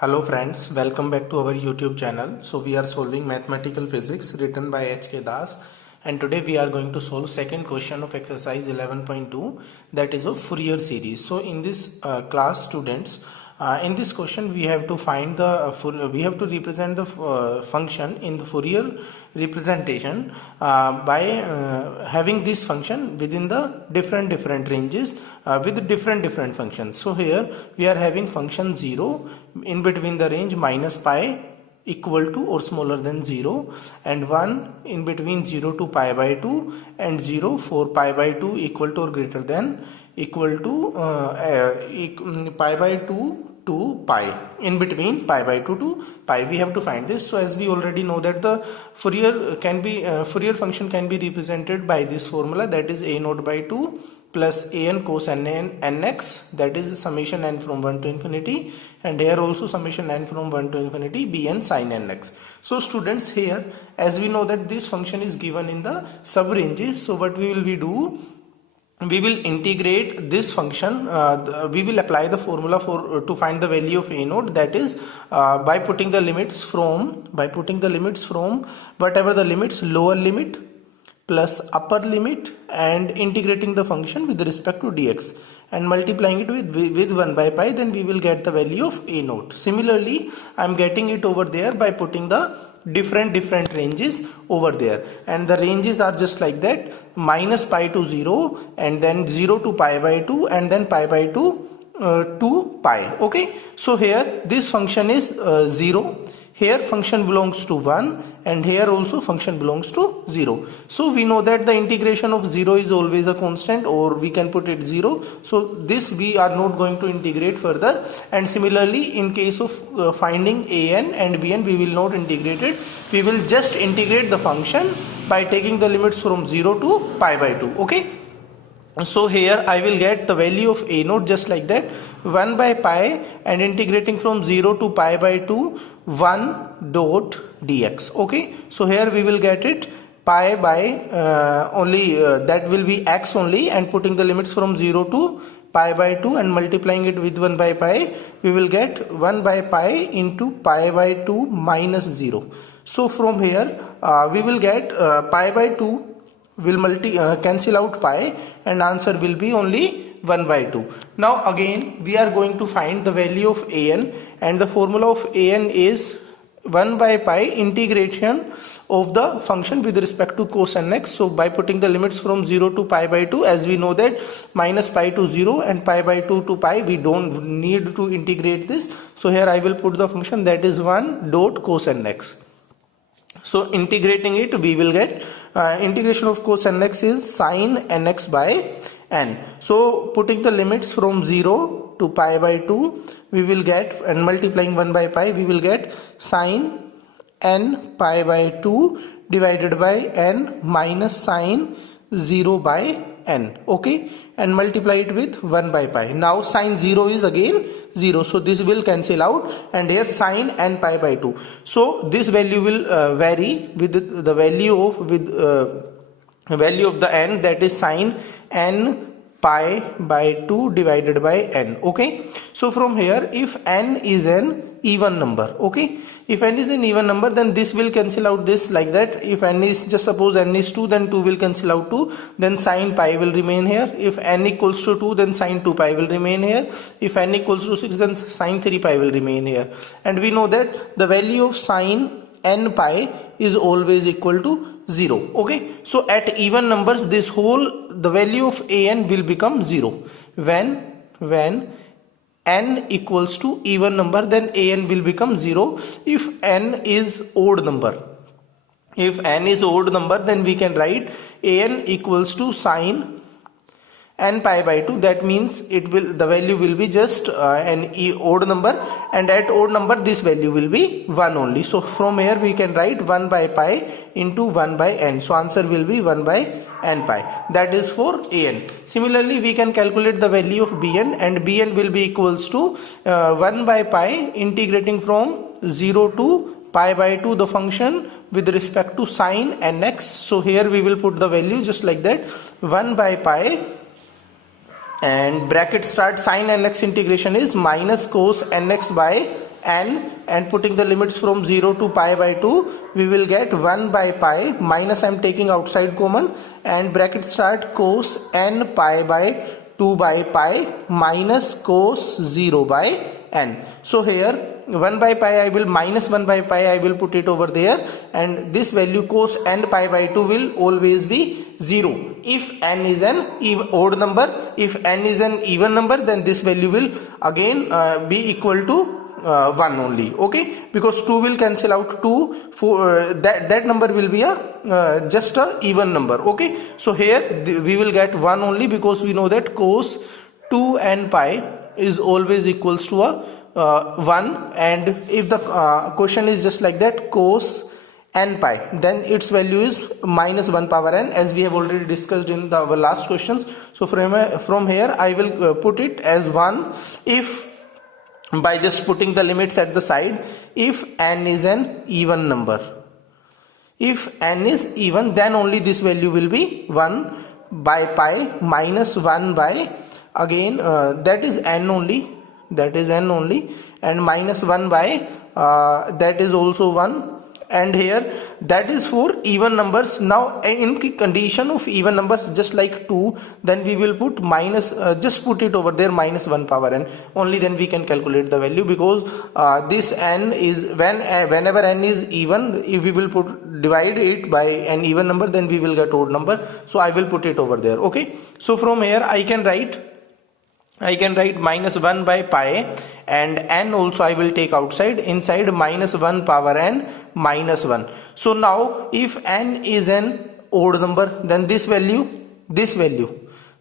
Hello friends, welcome back to our YouTube channel. So we are solving mathematical physics written by H.K. Das, and today we are going to solve second question of exercise 11.2, that is of Fourier series. So in this class students, in this question we have to find the we have to represent the function in the Fourier representation by having this function within the different ranges with different functions. So here we are having function 0 in between the range minus pi equal to or smaller than 0, and 1 in between 0 to pi by 2, and 0 for pi by 2 equal to or greater than equal to pi by 2 to pi, in between pi by 2 to pi. We have to find this. So as we already know that the Fourier function can be represented by this formula, that is a naught by 2 plus an cos nx, that is summation n from 1 to infinity, and here also summation n from 1 to infinity bn sin nx. So students, here as we know that this function is given in the sub ranges, so what we will do, we will integrate this function. We will apply the formula for to find the value of a naught, that is by putting the limits from whatever the limits, lower limit plus upper limit, and integrating the function with respect to dx and multiplying it with 1 by pi, then we will get the value of a naught. Similarly, I am getting it over there by putting the different ranges over there, and the ranges are just like that: minus pi to 0, and then 0 to pi by 2, and then pi by 2 to pi. Okay, so here this function is 0, here function belongs to 1, and here also function belongs to 0. So we know that the integration of 0 is always a constant, or we can put it 0. So this we are not going to integrate further, and similarly in case of finding an and bn, we will not integrate it. We will just integrate the function by taking the limits from 0 to pi by 2. Okay, so here I will get the value of a naught just like that, 1 by pi, and integrating from 0 to pi by 2, 1 dot dx. Okay, so here we will get it pi by that will be x only, and putting the limits from 0 to pi by 2 and multiplying it with 1 by pi, we will get 1 by pi into pi by 2 minus 0. So from here we will get pi by 2 will cancel out pi, and answer will be only 1 by 2. Now again we are going to find the value of an, and the formula of an is 1 by pi integration of the function with respect to cos nx. So by putting the limits from 0 to pi by 2, as we know that minus pi to 0 and pi by 2 to pi, we don't need to integrate this. So here I will put the function, that is 1 dot cos nx. So integrating it, we will get integration of cos nx is sin nx by n. So putting the limits from 0 to pi by 2, we will get, and multiplying 1 by pi, we will get sin n pi by 2 divided by n minus sin 0 by n. Okay, and multiply it with 1 by pi. Now sin 0 is again 0, so this will cancel out, and here sin n pi by 2. So this value will vary with the value of the n, that is sin n pi by 2 divided by n. Okay, so from here, if n is an even number, okay, if n is an even number, then this will cancel out this like that. If n is, just suppose n is 2, then 2 will cancel out 2, then sin pi will remain here. If n equals to 2, then sin 2 pi will remain here. If n equals to 6, then sin 3 pi will remain here. And we know that the value of sin n pi is always equal to 0. Okay, so at even numbers, the value of an will become 0. When n equals to even number, then an will become 0. If n is odd number, then we can write an equals to sin n pi by 2. That means the value will be just an odd number, and at odd number this value will be 1 only. So from here we can write 1 by pi into 1 by n. So answer will be 1 by n pi. That is for an. Similarly, we can calculate the value of bn, and bn will be equals to 1 by pi integrating from 0 to pi by 2 the function with respect to sin nx. So here we will put the value just like that, 1 by pi and bracket start sin nx integration is minus cos nx by n and putting the limits from 0 to pi by 2, we will get 1 by pi minus, I am taking outside common, and bracket start cos n pi by 2 by pi minus cos 0 by n. So here 1 by pi I will minus 1 by pi I will put it over there, and this value cos n pi by 2 will always be 0 if n is an odd number. If n is an even number, then this value will again be equal to 1 only, okay, because 2 will cancel out 2, that number will be a just a even number, okay. So here we will get 1 only, because we know that cos 2 n pi is always equals to a 1, and if the question is just like that, cos n pi, then its value is minus 1 power n, as we have already discussed in our last questions. So from here I will put it as 1 if, by just putting the limits at the side, if n is an even number. If n is even, then only this value will be 1 by pi minus 1 by, again that is n only, and minus 1 by that is also 1, and here that is for even numbers. Now in the condition of even numbers, just like 2, then we will put minus, just put it over there, minus 1 power n, only then we can calculate the value, because this n is whenever n is even, if we will divide it by an even number, then we will get odd number. So I will put it over there, okay. So from here I can write minus 1 by pi, and n also I will take outside, inside minus 1 power n minus 1. So now if n is an odd number, then this value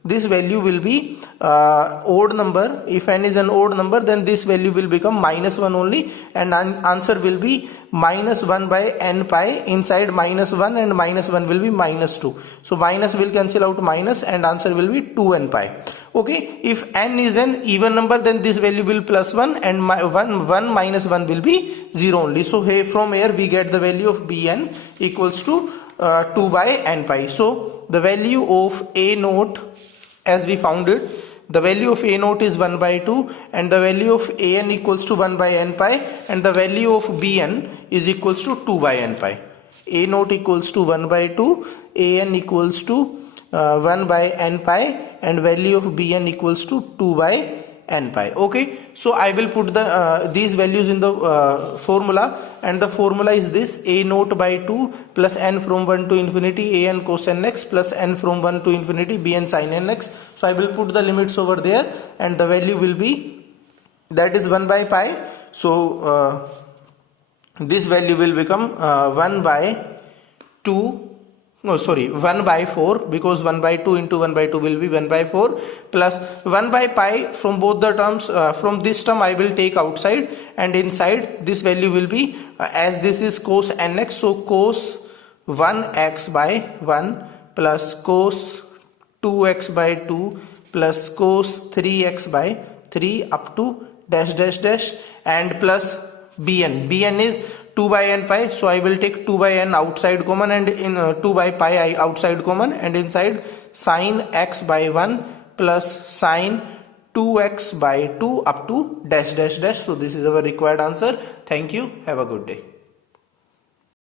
will be odd number. If n is an odd number, then this value will become minus 1 only, and answer will be minus 1 by n pi, inside minus 1 and minus 1 will be minus 2. So minus will cancel out minus, and answer will be 2n pi. Okay, if n is an even number, then this value will plus 1, and 1 minus 1 will be 0 only. So here, from here we get the value of Bn equals to 2 by n pi. So the value of A naught, as we found it, the value of A naught is 1 by 2, and the value of An equals to 1 by n pi, and the value of Bn is equals to 2 by n pi. A naught equals to 1 by 2, An equals to 1 by n pi, and value of Bn equals to 2 by n pi. Okay, so I will put the these values in the formula, and the formula is this: A naught by 2 plus n from 1 to infinity An cos nx plus n from 1 to infinity Bn sin nx. So I will put the limits over there, and the value will be, that is 1 by pi. So this value will become 1 by 2, no sorry, 1 by 4, because 1 by 2 into 1 by 2 will be 1 by 4, plus 1 by pi from both the terms. From this term I will take outside, and inside this value will be, as this is cos nx, so cos 1x by 1 plus cos 2x by 2 plus cos 3x by 3 up to dash dash dash, and plus Bn is 2 by n pi, so I will take 2 by n outside common, and in 2 by pi I outside common, and inside sin x by 1 plus sin 2x by 2 up to dash dash dash. So this is our required answer. Thank you. Have a good day.